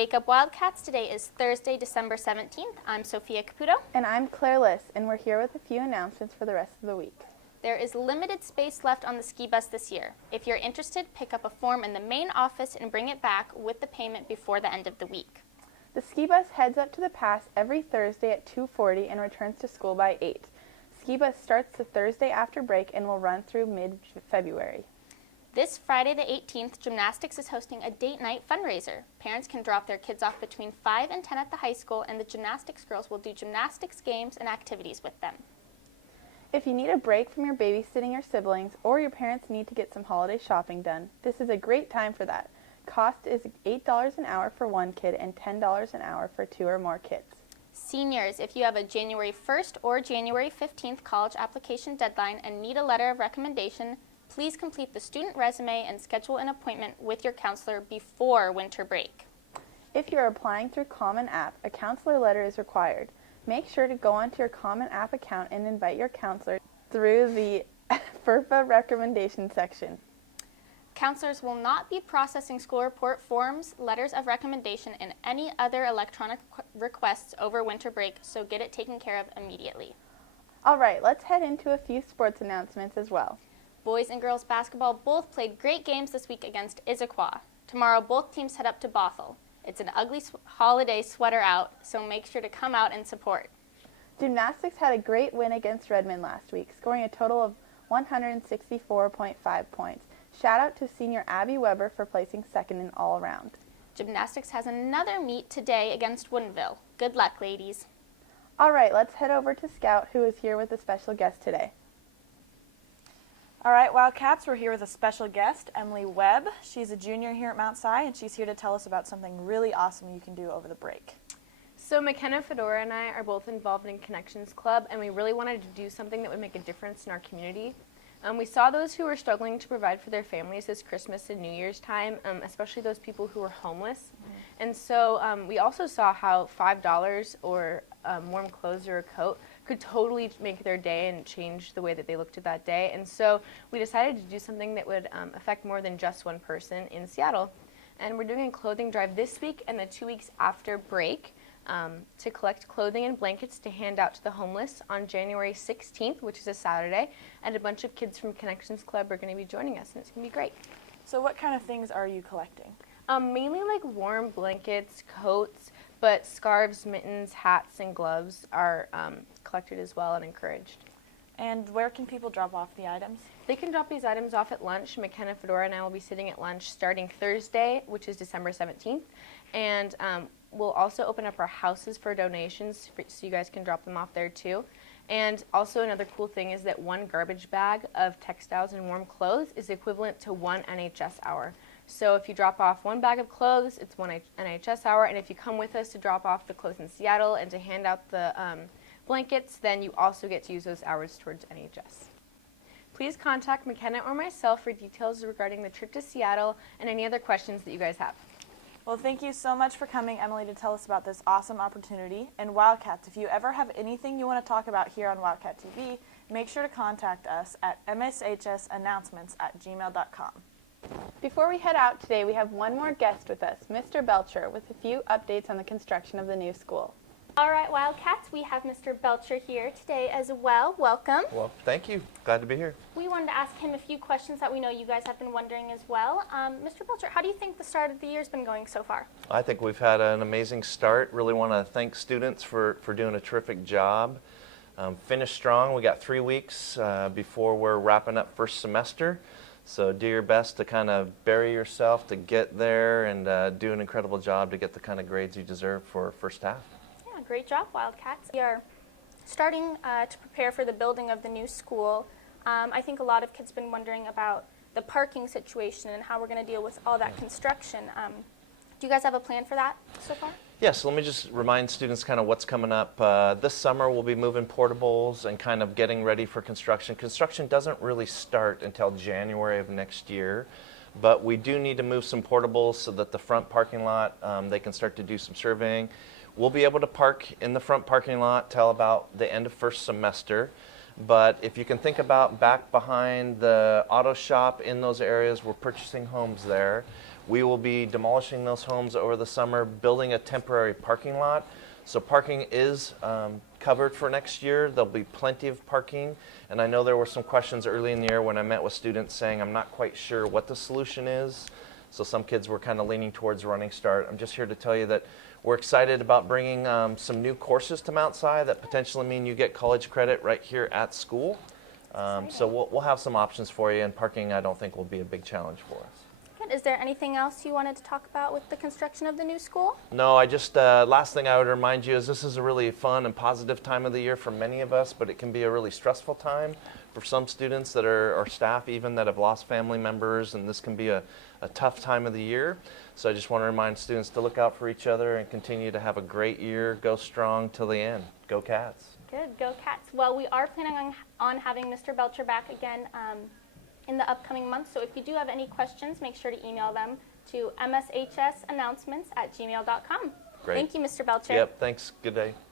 Wake Up Wildcats. Today is Thursday, December 17th. I'm Sophia Caputo. And I'm Claire Liss, and we're here with a few announcements for the rest of the week. There is limited space left on the ski bus this year. If you're interested, pick up a form in the main office and bring it back with the payment before the end of the week. The ski bus heads up to the pass every Thursday at 2:40 and returns to school by 8. Ski bus starts the Thursday after break and will run through mid-February. This Friday the 18th, Gymnastics is hosting a date night fundraiser. Parents can drop their kids off between 5 and 10 at the high school, and the gymnastics girls will do gymnastics games and activities with them. If you need a break from your babysitting or siblings, or your parents need to get some holiday shopping done, this is a great time for that. Cost is $8 an hour for one kid and $10 an hour for 2 or more kids. Seniors, if you have a January 1st or January 15th college application deadline and need a letter of recommendation, please complete the student resume and schedule an appointment with your counselor before winter break. If you're applying through Common App, a counselor letter is required. Make sure to go onto your Common App account and invite your counselor through the FERPA recommendation section. Counselors will not be processing school report forms, letters of recommendation, and any other electronic requests over winter break, so get it taken care of immediately. All right, let's head into a few sports announcements as well. Boys and girls basketball both played great games this week against Issaquah. Tomorrow, both teams head up to Bothell. It's an ugly holiday sweater out, so make sure to come out and support. Gymnastics had a great win against Redmond last week, scoring a total of 164.5 points. Shout out to senior Abby Weber for placing second in all around. Gymnastics has another meet today against Woodinville. Good luck, ladies. All right, let's head over to Scout, who is here with a special guest today. All right, Wildcats, we're here with a special guest, Emily Webb. She's a junior here at Mount Si, and she's here to tell us about something really awesome you can do over the break. So McKenna Fedora and I are both involved in Connections Club, and we really wanted to do something that would make a difference in our community. We saw those who were struggling to provide for their families this Christmas and New Year's time, especially those people who were homeless. Mm-hmm. And so we also saw how $5 or warm clothes or a coat could totally make their day and change the way that they looked at that day. And so we decided to do something that would affect more than just one person in Seattle. And we're doing a clothing drive this week and the 2 weeks after break to collect clothing and blankets to hand out to the homeless on January 16th, which is a Saturday. And a bunch of kids from Connections Club are going to be joining us, and it's going to be great. So what kind of things are you collecting? Mainly like warm blankets, coats, but scarves, mittens, hats, and gloves are collected as well and encouraged. And where can people drop off the items? They can drop these items off at lunch. McKenna Fedora and I will be sitting at lunch starting Thursday, which is December 17th. And we'll also open up our houses for donations, so you guys can drop them off there too. And also another cool thing is that one garbage bag of textiles and warm clothes is equivalent to one NHS hour. So if you drop off one bag of clothes, it's one NHS hour. And if you come with us to drop off the clothes in Seattle and to hand out the blankets, then you also get to use those hours towards NHS. Please contact McKenna or myself for details regarding the trip to Seattle and any other questions that you guys have. Well, thank you so much for coming, Emily, to tell us about this awesome opportunity. And Wildcats, if you ever have anything you want to talk about here on Wildcat TV, make sure to contact us at mshsannouncements@gmail.com. Before we head out today, we have one more guest with us, Mr. Belcher, with a few updates on the construction of the new school. All right, Wildcats, we have Mr. Belcher here today as well. Welcome. Well, thank you. Glad to be here. We wanted to ask him a few questions that we know you guys have been wondering as well. Mr. Belcher, how do you think the start of the year has been going so far? I think we've had an amazing start. Really want to thank students for doing a terrific job. Finished strong. We got 3 weeks before we're wrapping up first semester. So do your best to kind of bury yourself to get there and do an incredible job to get the kind of grades you deserve for first half. Yeah, great job, Wildcats. We are starting to prepare for the building of the new school. I think a lot of kids have been wondering about the parking situation and how we're going to deal with all that construction. Do you guys have a plan for that so far? Yes, let me just remind students kind of what's coming up. This summer we'll be moving portables and kind of getting ready for construction. Construction doesn't really start until January of next year, but we do need to move some portables so that the front parking lot, they can start to do some surveying. We'll be able to park in the front parking lot till about the end of first semester. But if you can think about back behind the auto shop in those areas, we're purchasing homes there. We will be demolishing those homes over the summer, building a temporary parking lot. So parking is covered for next year. There'll be plenty of parking. And I know there were some questions early in the year when I met with students saying, I'm not quite sure what the solution is. So some kids were kind of leaning towards Running Start. I'm just here to tell you that we're excited about bringing some new courses to Mount Si that potentially mean you get college credit right here at school. So we'll have some options for you, and parking I don't think will be a big challenge for us. Good. Is there anything else you wanted to talk about with the construction of the new school? No, I just, last thing I would remind you is this is a really fun and positive time of the year for many of us, but it can be a really stressful time for some students that are, or staff even, that have lost family members, and this can be a tough time of the year. So I just want to remind students to look out for each other and continue to have a great year. Go strong till the end. Go Cats. Good. Go Cats. Well, we are planning on having Mr. Belcher back again in the upcoming months. So if you do have any questions, make sure to email them to mshsannouncements@gmail.com. Great. Thank you, Mr. Belcher. Yep, thanks. Good day.